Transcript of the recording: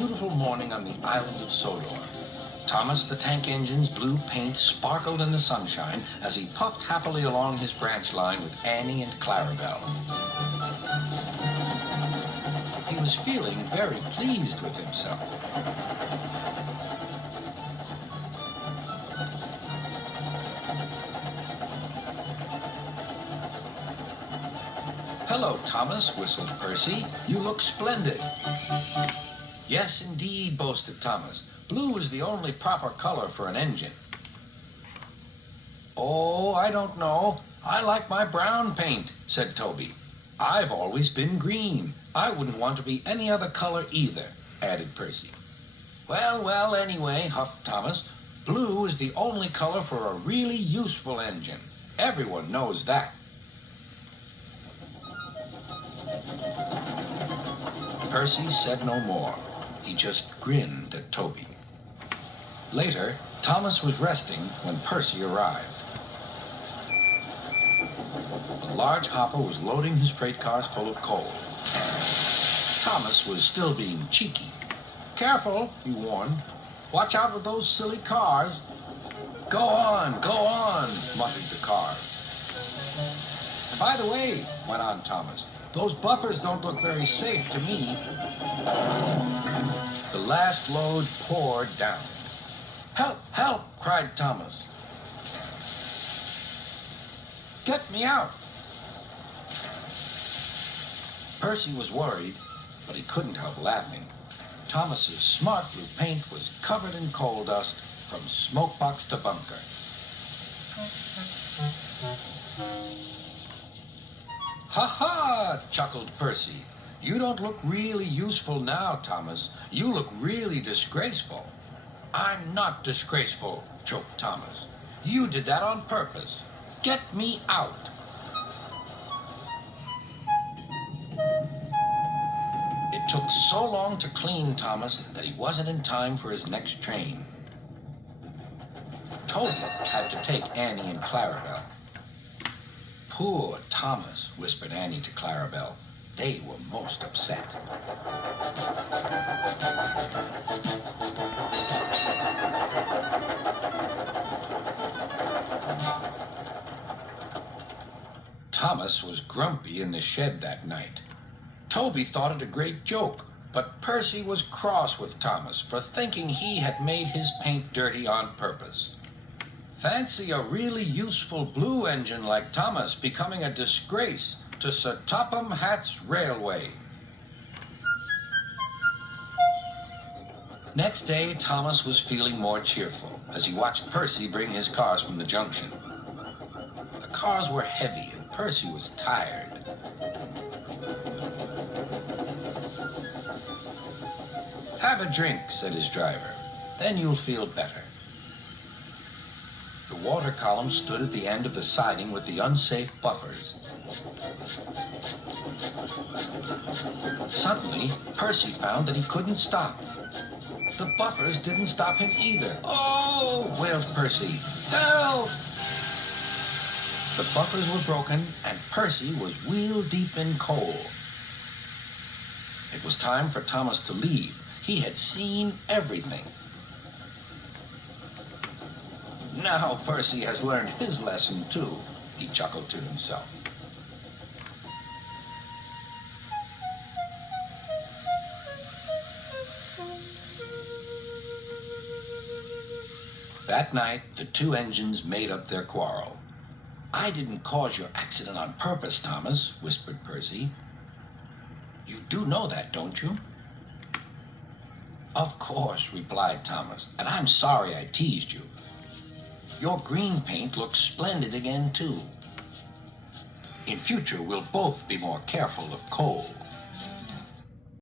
beautiful morning on the island of Sodor. Thomas the Tank Engine's blue paint sparkled in the sunshine as he puffed happily along his branch line with Annie and Clarabelle. He was feeling very pleased with himself. "Hello, Thomas," whistled Percy. "You look splendid." "Yes, indeed," boasted Thomas. "Blue is the only proper color for an engine." "Oh, I don't know. I like my brown paint," said Toby. "I've always been green. I wouldn't want to be any other color either," added Percy. Well, anyway," huffed Thomas, "blue is the only color for a really useful engine. Everyone knows that." Percy said no more. He just grinned at Toby. Later, Thomas was resting when Percy arrived. A large hopper was loading his freight cars full of coal. Thomas was still being cheeky. "Careful," he warned. "Watch out with those silly cars." Go on, muttered the cars. "And by the way," went on Thomas, "those buffers don't look very safe to me." The last load poured down. "Help, help," cried Thomas. "Get me out." Percy was worried, but he couldn't help laughing. Thomas's smart blue paint was covered in coal dust from smokebox to bunker. "Ha ha!" chuckled Percy. "You don't look really useful now, Thomas. You look really disgraceful." "I'm not disgraceful," choked Thomas. "You did that on purpose. Get me out." It took so long to clean Thomas that he wasn't in time for his next train. Toby had to take Annie and Clarabelle. "Poor Thomas," whispered Annie to Clarabelle. They were most upset. Thomas was grumpy in the shed that night. Toby thought it a great joke, but Percy was cross with Thomas for thinking he had made his paint dirty on purpose. Fancy a really useful blue engine like Thomas becoming a disgrace to Sir Topham Hatt's railway. Next day, Thomas was feeling more cheerful as he watched Percy bring his cars from the junction. The cars were heavy and Percy was tired. "Have a drink," said his driver. "Then you'll feel better." The water column stood at the end of the siding with the unsafe buffers. Suddenly, Percy found that he couldn't stop. The buffers didn't stop him either. "Oh!" wailed Percy. "Help!" The buffers were broken, and Percy was wheel-deep in coal. It was time for Thomas to leave. He had seen everything. "Now Percy has learned his lesson, too," he chuckled to himself. That night, the two engines made up their quarrel. "I didn't cause your accident on purpose, Thomas," whispered Percy. "You do know that, don't you?" "Of course," replied Thomas, "and I'm sorry I teased you. Your green paint looks splendid again, too. In future, we'll both be more careful of coal."